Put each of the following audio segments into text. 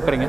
வைக்கிறீங்க.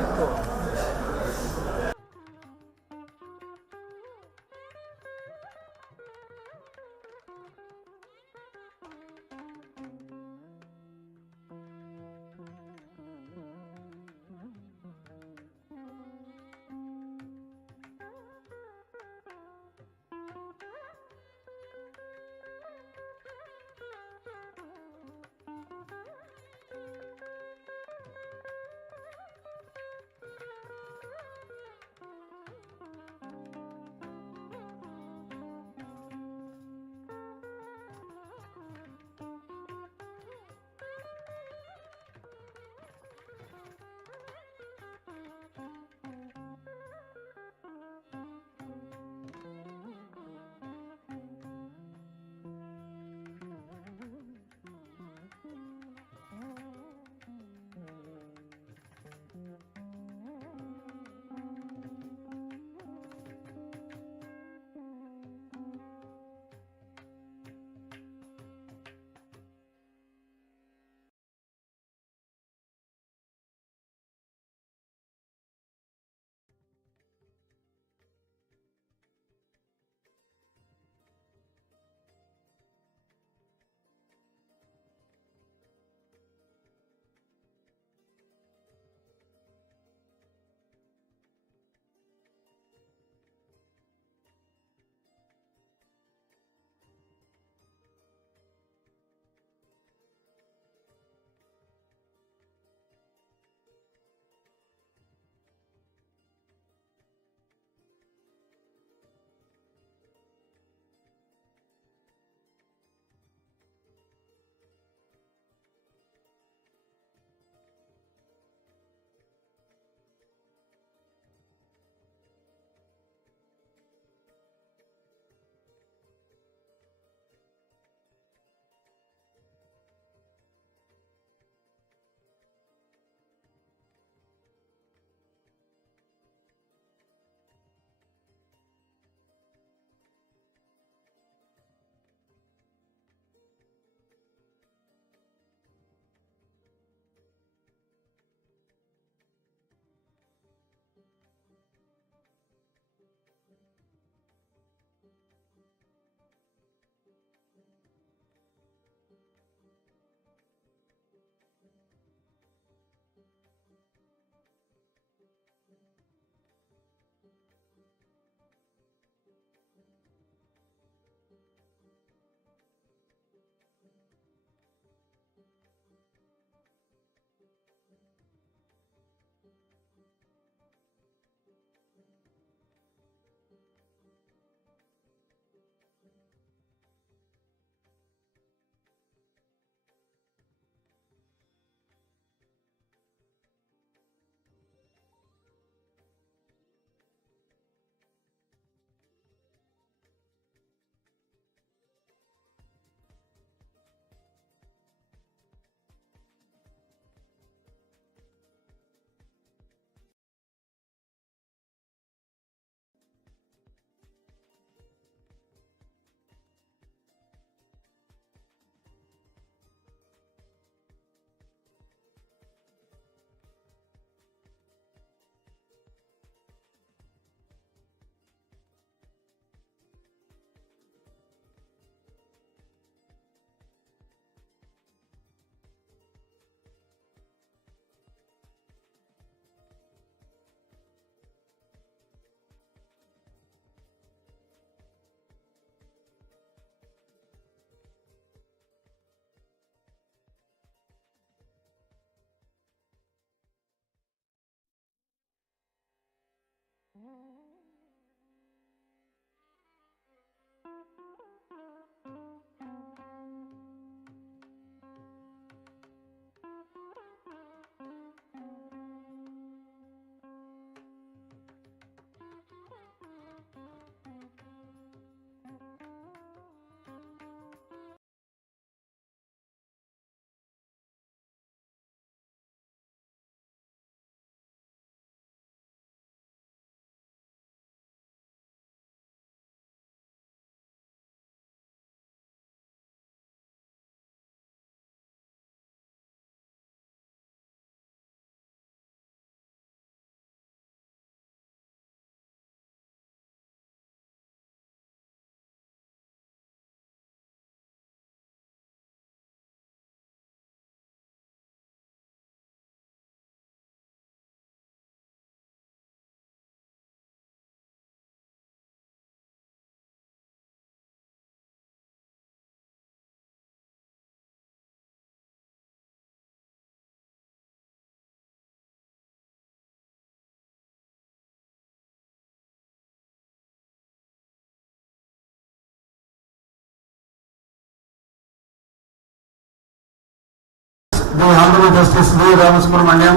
the Honorable Justice Shri.S.Ramasubramaniam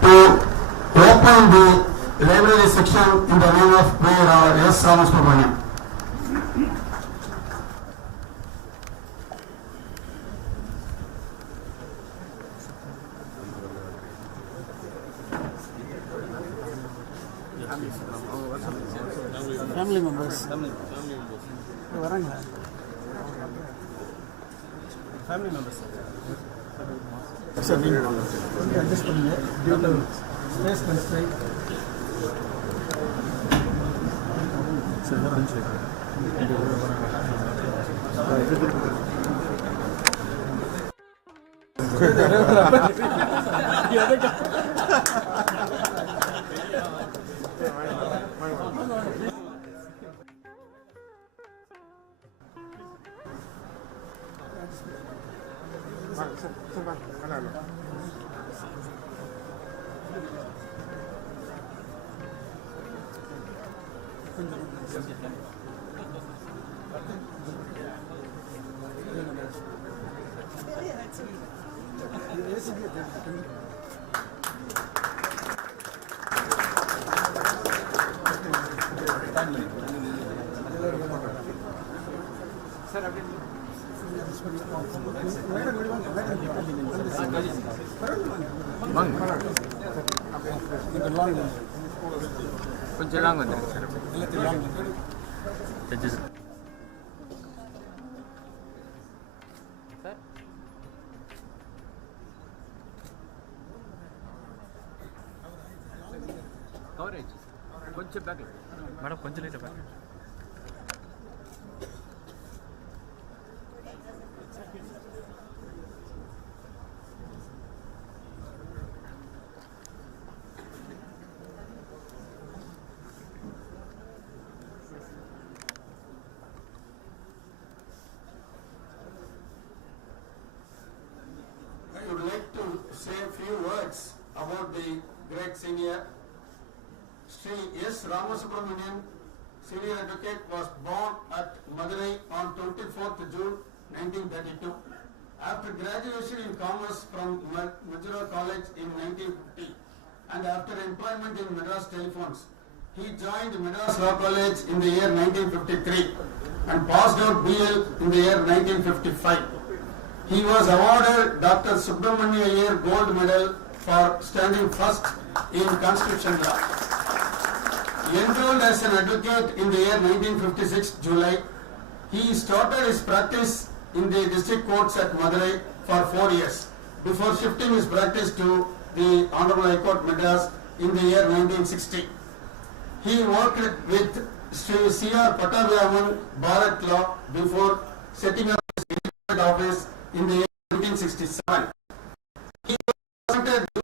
to open the library section in the name of Shri.S.Ramasubramaniam. Family members. Family members. Sir, just due to space constraint. కొంచెం long ఉంది coverage కొంచెం back madam కొంచెం late back I would like to say a few words about the great senior. Shri.S.Ramasubramaniam, senior advocate, was born at Madurai on 24th June 1932. After graduation in commerce from Madura College in 1950 and after employment in Madras Telephones, he joined Madras Law College in the year 1953 and passed out BL in the year 1955. He was awarded Dr. Subramania Iyer Gold Medal for standing first in Constitution Law. Enrolled as an advocate in the year 1956 July, he started his practice in the district courts at Madurai for 4 years before shifting his practice to the Honorable High Court Madras in the year 1960. He worked with Sri C.R. Pattabhiyaman Bharat Law before setting up his independent office in the year 1967. He represented the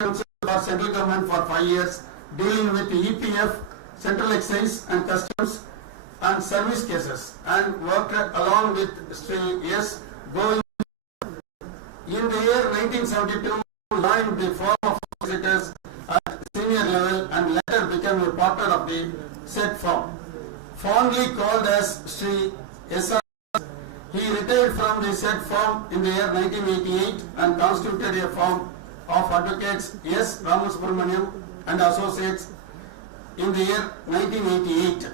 Council for Central Government for 5 years, dealing with the EPF, Central Excise and Customs and service cases, and worked along with Sri S. Going. In the year 1972, he joined the firm of solicitors at senior level and later became a partner of the said firm. Fondly called as Shri S.R. He retired from the said firm in the year 1988 and constituted a firm of advocates S.Ramasubramaniam and Associates in the year 1988.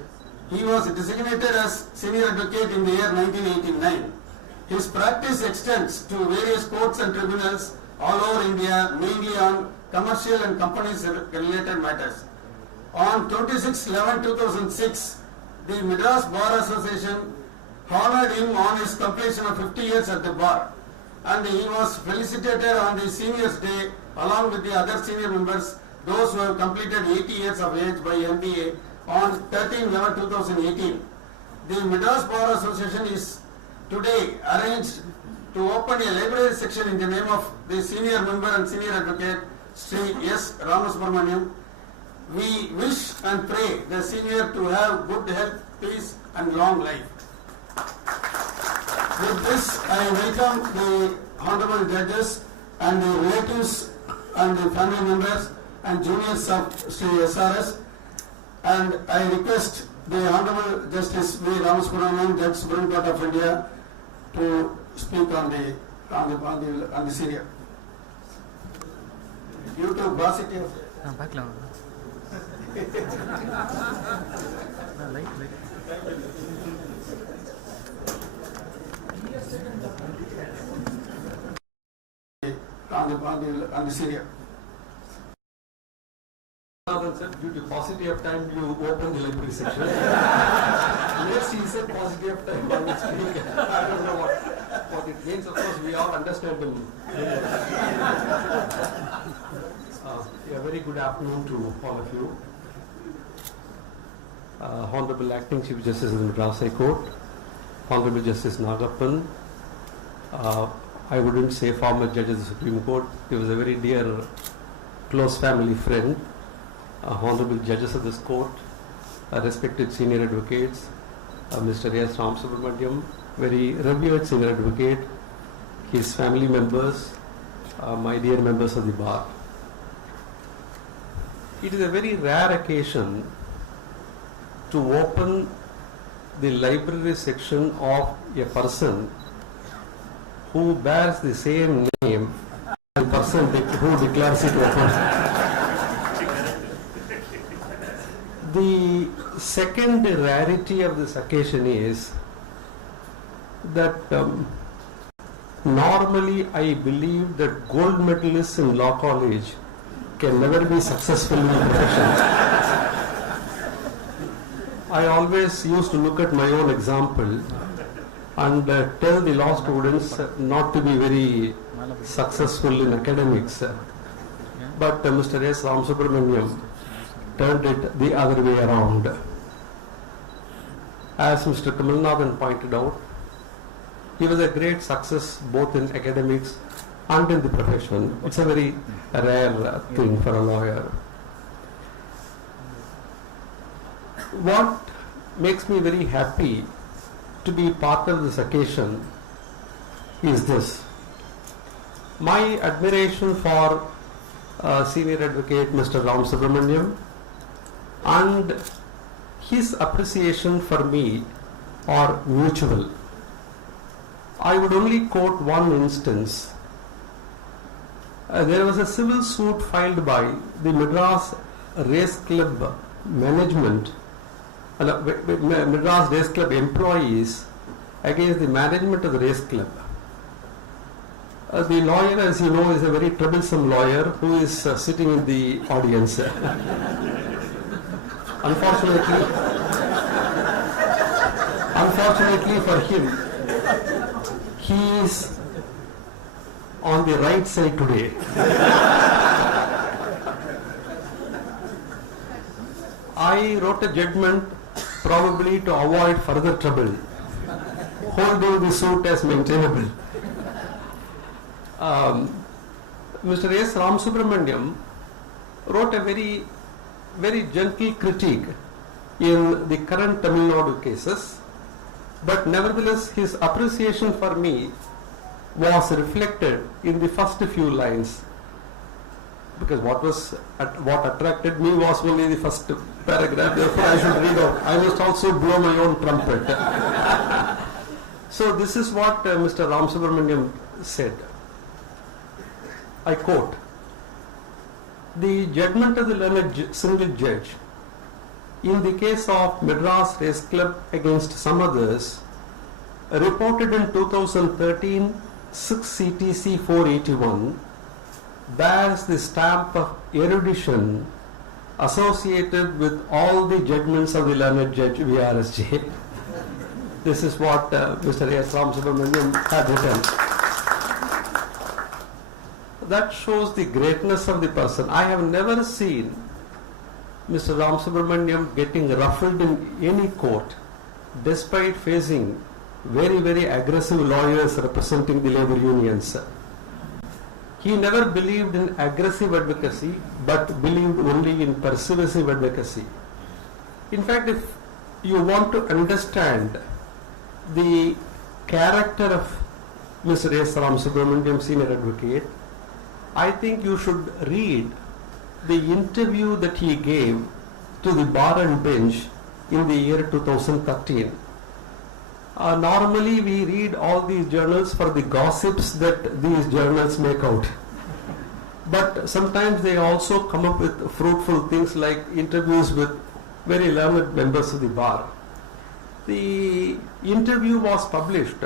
He was designated as senior advocate in the year 1989. His practice extends to various courts and tribunals all over India, mainly on commercial and companies related matters. On 26/11/2006, the Madras Bar Association honored him on his completion of 50 years at the bar, and he was felicitated on the Seniors Day along with the other senior members, those who have completed 80 years of age by MBA on 13/11/2018. The Madras Bar Association is today arranged to open a library section in the name of the senior member and senior advocate Shri.S.Ramasubramaniam. We wish and pray the senior to have good health, peace and long life. With this, I welcome the honorable judges and the relatives and the family members and juniors of Sri SRS, and I request the Honorable Justice V. Ramasubramaniam, Judge Supreme Court of India, to speak on the on the serial. Due to paucity of பேக்கில் வாங்க light light on the serial. Sir, due to paucity of time, you open the library section. Yes, he said paucity of time. I will speak. I don't know what it means. Of course, we all understand them. A very good afternoon to all of you. Honorable Acting Chief Justice of the Madras High Court, Honorable Justice Nagappan, I wouldn't say former judge of the Supreme Court. He was a very dear, close family friend. Honorable judges of this court, respected senior advocates, Mr. Shri.S.Ramasubramaniam, very revered senior advocate, his family members, my dear members of the bar. It is a very rare occasion to open the library section of a person who bears the same name as the person who declares it open. The second rarity of this occasion is that normally I believe that gold medalists in law college can never be successful in the profession. I always used to look at my own example and tell the law students not to be very successful in academics. But Mr. S.Ramasubramaniam turned it the other way around. As Mr. Kamalnathan pointed out, he was a great success both in academics and in the profession. It's a very rare thing for a lawyer. What makes me very happy to be part of this occasion is this. My admiration for senior advocate Mr. Ramasubramaniam and his appreciation for me are mutual. I would only quote one instance. There was a civil suit filed by the Madras Race Club management, Madras Race Club employees against the management of the race club. The lawyer, as you know, is a very troublesome lawyer who is sitting in the audience. Unfortunately for him, he is on the right side today. I wrote a judgment probably to avoid further trouble, holding the suit as maintainable. Mr. S.Ramasubramaniam wrote a very gentle critique in the current Tamil Nadu cases, but nevertheless his appreciation for me was reflected in the first few lines, because what attracted me was only the first paragraph. Therefore I should read out. I must also blow my own trumpet. So this is what Mr. Ramasubramaniam said. I quote, "The judgment of the learned single judge in the case of Madras Race Club against some others, reported in 2013 6 CTC 481, bears the stamp of erudition associated with all the judgments of the learned judge VRSJ." This is what Mr. S.Ramasubramaniam had written. That shows the greatness of the person. I have never seen Mr. Ramasubramaniam getting ruffled in any court despite facing very aggressive lawyers representing the labor unions. He never believed in aggressive advocacy but believed only in persuasive advocacy. In fact, if you want to understand the character of Mr. S.Ramasubramaniam, senior advocate, I think you should read the interview that he gave to the bar and bench in the year 2013. Normally we read all these journals for the gossips that these journals make out. But sometimes they also come up with fruitful things like interviews with very learned members of the bar. The interview was published,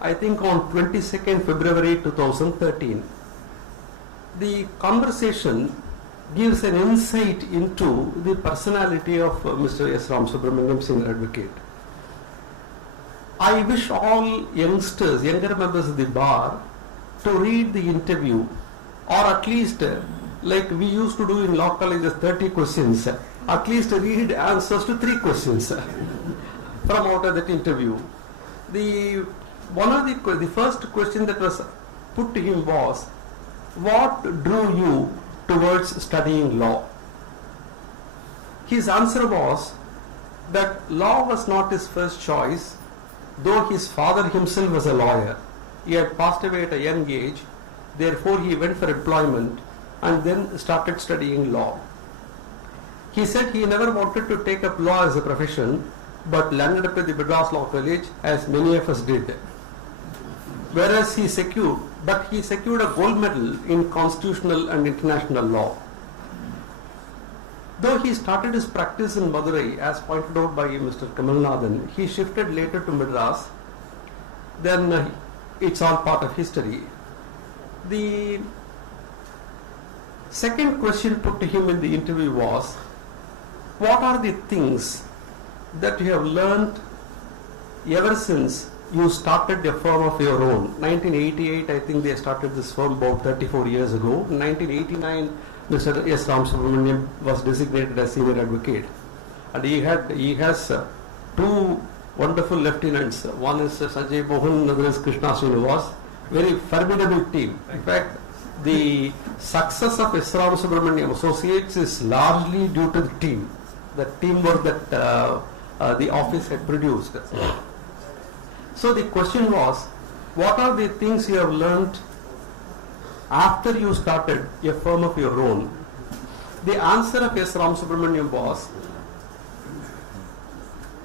I think, on 22nd February 2013. The conversation gives an insight into the personality of Mr. S. Ramasubramaniam, senior advocate. I wish all youngsters, younger members of the bar, to read the interview, or at least, like we used to do in law colleges, 30 questions, at least read answers to 3 questions from out of that interview. The first question that was put to him was, what drew you towards studying law? His answer was that law was not his first choice, though his father himself was a lawyer. He had passed away at a young age, therefore he went for employment and then started studying law. He said he never wanted to take up law as a profession, but landed up at the Madras Law College, as many of us did. Whereas he secured a gold medal in constitutional and international law. Though he started his practice in Madurai, as pointed out by Mr. Kamalnathan, he shifted later to Madras. Then it's all part of history. The second question put to him in the interview was, what are the things that you have learned ever since you started a firm of your own? 1988, I think they started this firm about 34 years ago. In 1989, Mr. S. Ramasubramaniam was designated as senior advocate, and he has 2 wonderful lieutenants. One is Sanjay Mohan, another is Krishna Srinivas. Very formidable team. In fact, the success of S. Ramasubramaniam Associates is largely due to the team, the teamwork that the office had produced. So the question was, what are the things you have learned after you started a firm of your own? The answer of S. Ramasubramaniam was,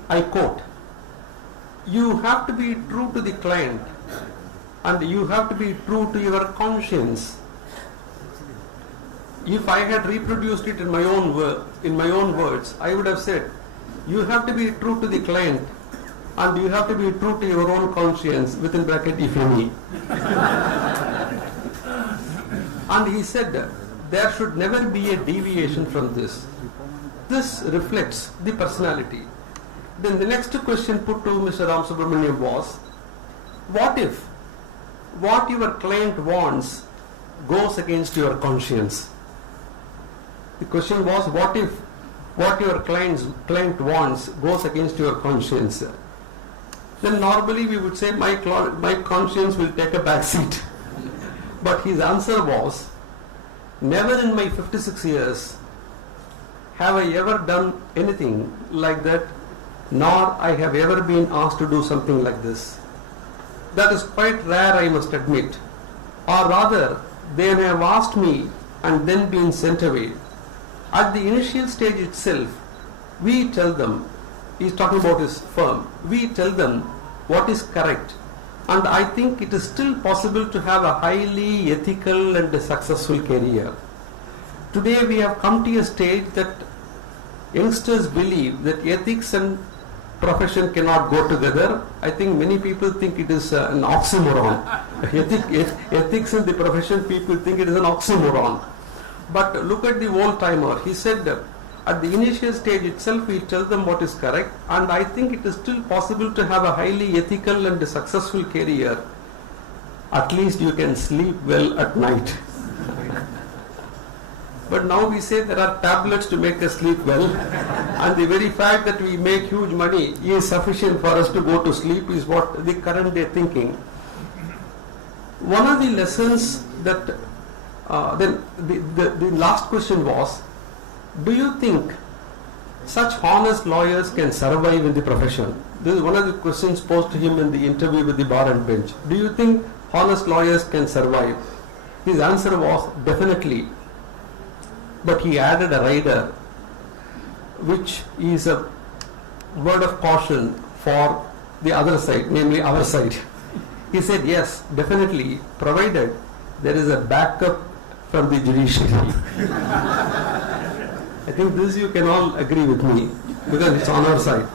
I quote, you have to be true to the client and you have to be true to your conscience. If I had reproduced it in my own words, I would have said, you have to be true to the client and you have to be true to your own conscience, within bracket, if any. And he said, there should never be a deviation from this. This reflects the personality. Then the next question put to Mr. Ramasubramaniam was, what if what your client wants goes against your conscience? The question was, what if what your client wants goes against your conscience? Then normally we would say, my conscience will take a back seat. But his answer was, never in my 56 years have I ever done anything like that, nor I have ever been asked to do something like this. That is quite rare, I must admit. Or rather, they may have asked me and then been sent away. At the initial stage itself, we tell them, he's talking about his firm, we tell them what is correct. And I think it is still possible to have a highly ethical and successful career. Today we have come to a stage that youngsters believe that ethics and profession cannot go together. I think many people think it is an oxymoron. Ethics and the profession, people think it is an oxymoron. But look at the old timer. He said at the initial stage itself we tell them what is correct, and I think it is still possible to have a highly ethical and successful career. At least you can sleep well at night. But now we say there are tablets to make us sleep well, and the very fact that we make huge money is sufficient for us to go to sleep is what the current day thinking. One of the lessons that then the last question was, do you think such honest lawyers can survive in the profession? This is one of the questions posed to him in the interview with the bar and bench. Do you think honest lawyers can survive? His answer was definitely. But he added a rider, which is a word of caution for the other side, namely our side? He said, yes, definitely, provided there is a backup from the judiciary. I think this you can all agree with me, because it's on our side.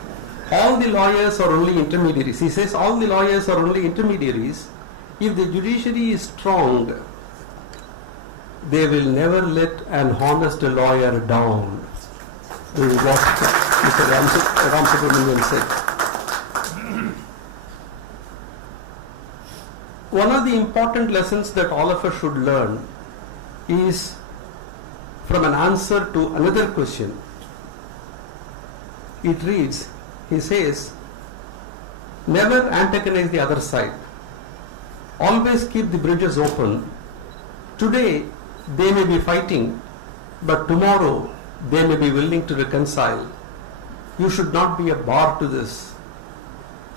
All the lawyers are only intermediaries. He says all the lawyers are only intermediaries. If the judiciary is strong, they will never let an honest lawyer down. This is what Mr. Ramasubramaniam said. One of the important lessons that all of us should learn is from an answer to another question. It reads, he says, never antagonize the other side. Always keep the bridges open. Today they may be fighting, but tomorrow they may be willing to reconcile. You should not be a bar to this.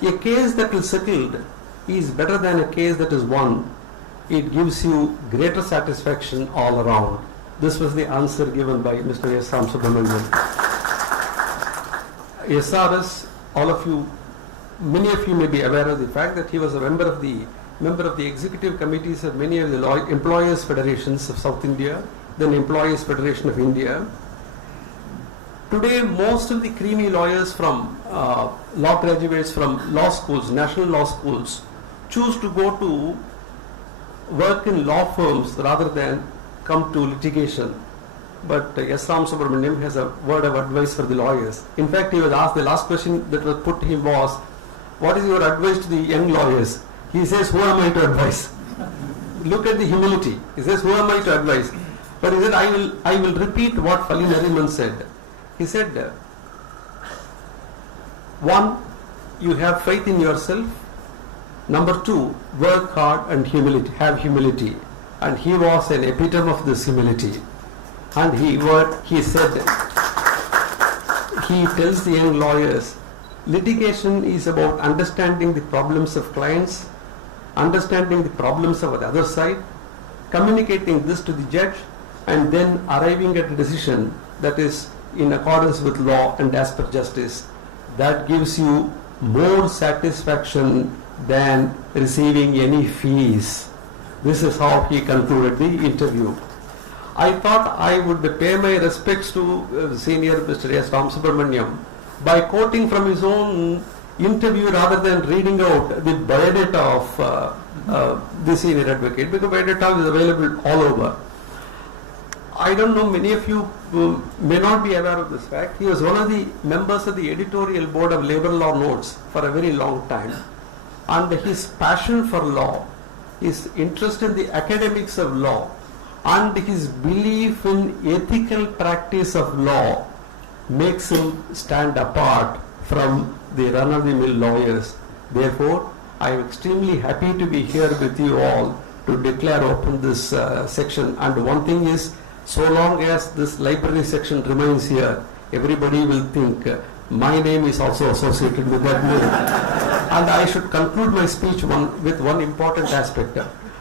A case that is settled is better than a case that is won. It gives you greater satisfaction all around. This was the answer given by Mr. S. Ramasubramaniam. SRS, all of you, many of you may be aware of the fact that he was a member of the executive committees of many of the employers federations of South India, then Employers Federation of India. Today, most of the creamy lawyers from law graduates from law schools, national law schools, choose to go to work in law firms rather than come to litigation. But S. Ramasubramaniam has a word of advice for the lawyers. In fact, he was asked, the last question that was put to him was, what is your advice to the young lawyers? He says, who am I to advise? Look at the humility. He says, who am I to advise? But he said, I will repeat what Fali Nariman said. He said, one, you have faith in yourself. Number two, work hard and have humility. And he was an epitome of this humility. And he said, he tells the young lawyers, litigation is about understanding the problems of clients, understanding the problems of the other side, communicating this to the judge, and then arriving at a decision that is in accordance with law and as per justice. That gives you more satisfaction than receiving any fees. This is how he concluded the interview. I thought I would pay my respects to senior Mr. S. Ramasubramaniam by quoting from his own interview rather than reading out the biodata of the senior advocate, because biodata is available all over. I don't know, many of you may not be aware of this fact. He was one of the members of the editorial board of Labour Law Notes for a very long time. And his passion for law, his interest in the academics of law, and his belief in ethical practice of law makes him stand apart from the run-of-the-mill lawyers. Therefore, I am extremely happy to be here with you all to declare open this section. And one thing is, so long as this library section remains here, everybody will think my name is also associated with that name. And I should conclude my speech with one important aspect.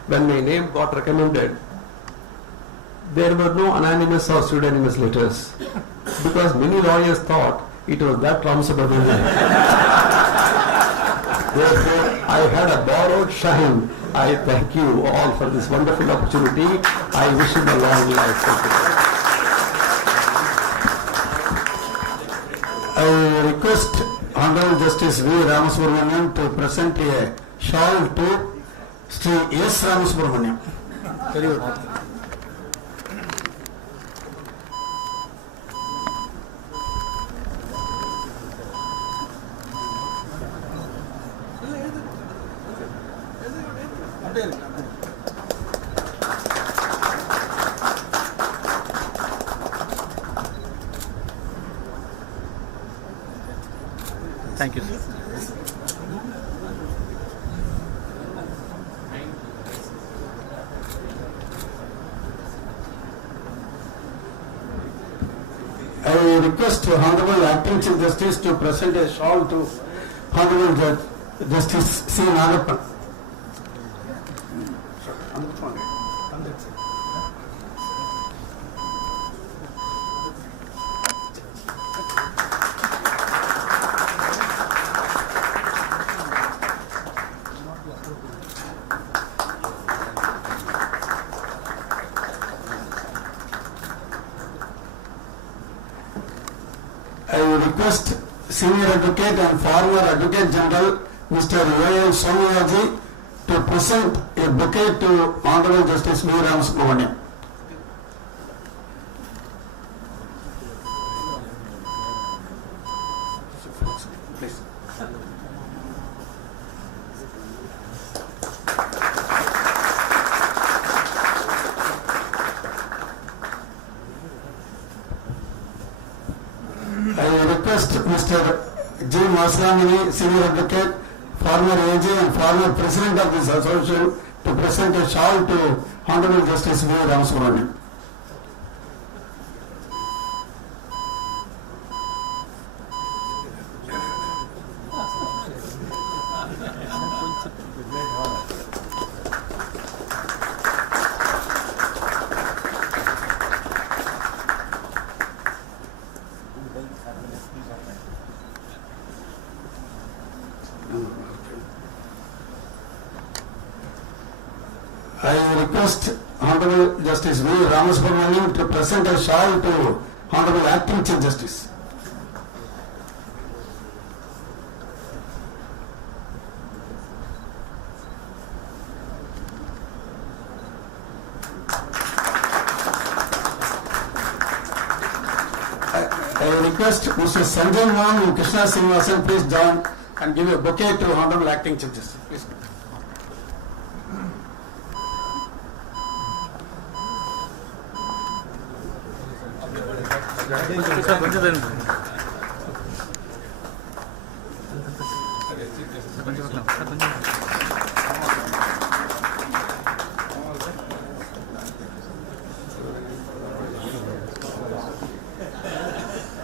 When my name got recommended, there were no anonymous or pseudonymous letters, because many lawyers thought it was that Ramasubramaniam. Therefore, I had a borrowed shine. I thank you all for this wonderful opportunity. I wish him a long life. I request Honorable Justice V. Ramasubramaniam to present a shawl to Shri.S. Ramasubramaniam. Thank you, sir. I request Honorable Acting Chief Justice to present a shawl to Honorable Justice C. Nagappan. request Senior Advocate and former Advocate General Mr. A.L. Somayaji to present a bouquet to Honorable Justice Shri.S.Ramasubramaniam. Please. I request Mr. J. Maslamani, Senior Advocate, former AG and former President of this association, to present a shawl to Honorable Justice Shri.S.Ramasubramaniam. I request Honorable Justice Shri.S.Ramasubramaniam to present a shawl to Honorable Acting Chief Justice. I request Mr. Sanjay Mohan and Krishna Srinivasan please join and give a bouquet to Honorable Acting Chief Justice. Please.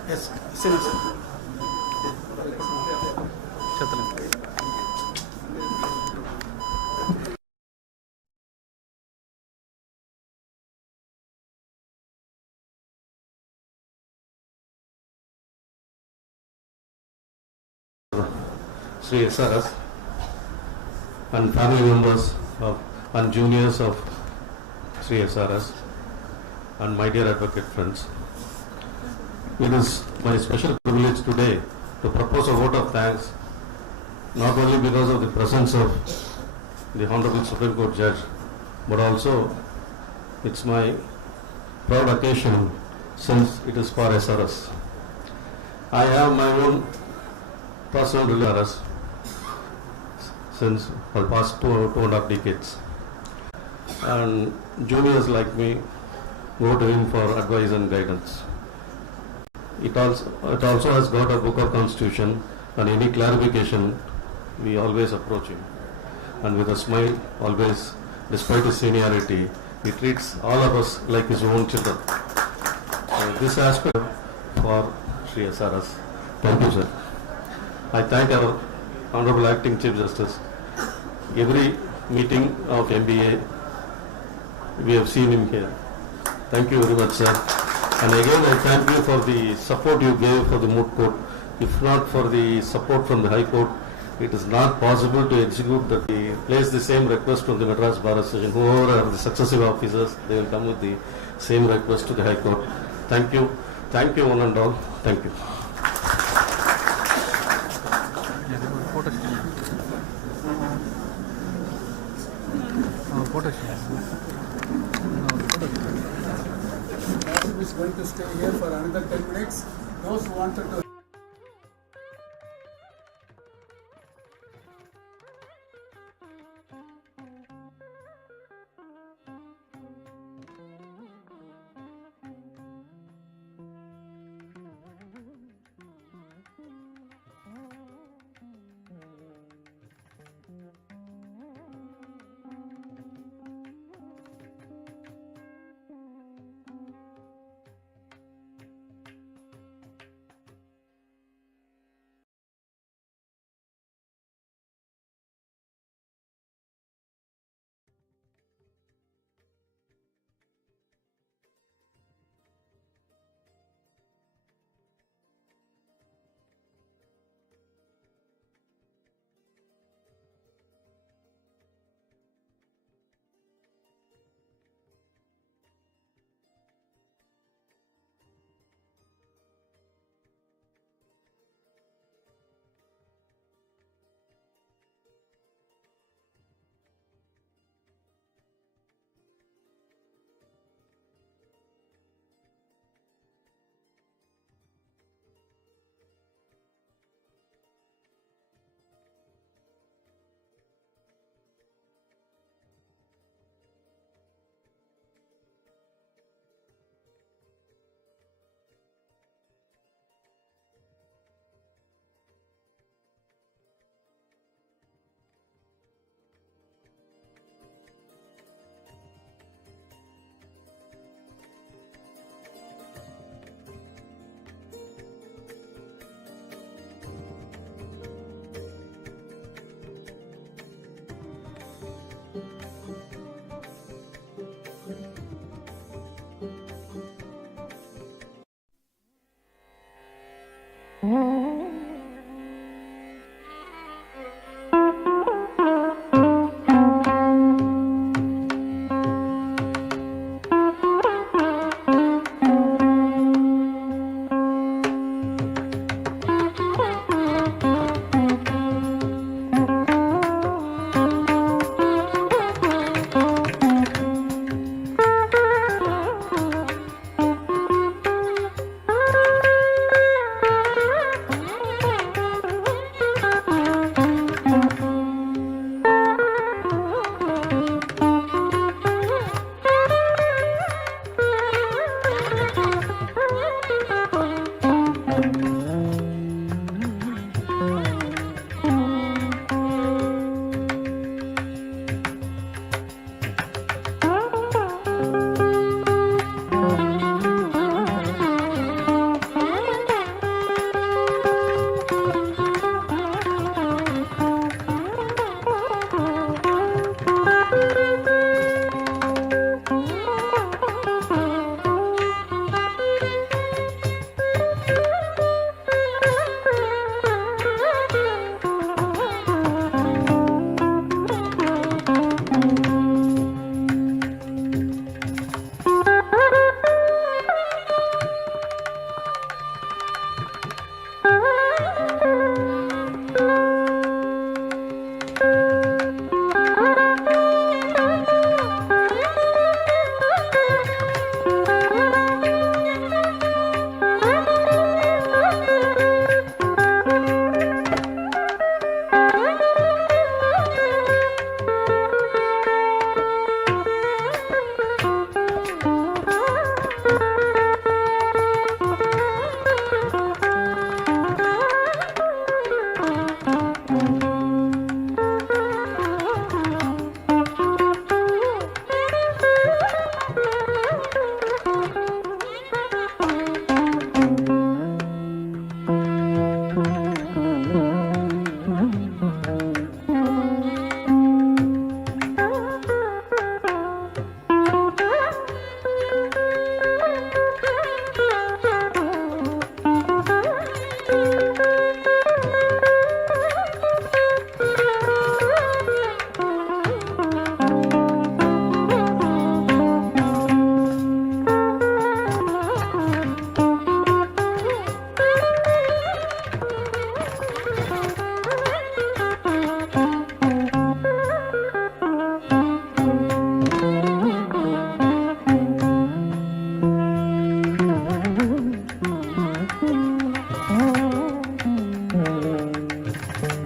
Yes, sir. Shri.S.R.S. and family members of and juniors of Shri.S.R.S. and my dear advocate friends. It is my special privilege today to propose a vote of thanks, not only because of the presence of the Honorable Supreme Court Judge, but also it's my proud occasion since it is for SRS. I have my own personal relations since for the past two and a half decades. And juniors like me go to him for advice and guidance. It also has got a book of constitution, and any clarification we always approach him. And with a smile, always, despite his seniority, he treats all of us like his own children. This aspect for Shri.S.R.S. Thank you, sir. I thank our Honorable Acting Chief Justice. Every meeting of MBA, we have seen him here. Thank you very much, sir. And again, I thank you for the support you gave for the moot court. If not for the support from the High Court, it is not possible to execute that. We place the same request from the Madras Bar Association. Whoever are the successive officers, they will come with the same request to the High Court. Thank you. Thank you, one and all. Thank you. Is going to stay here for another 10 minutes. Those who wanted to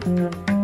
Thank you.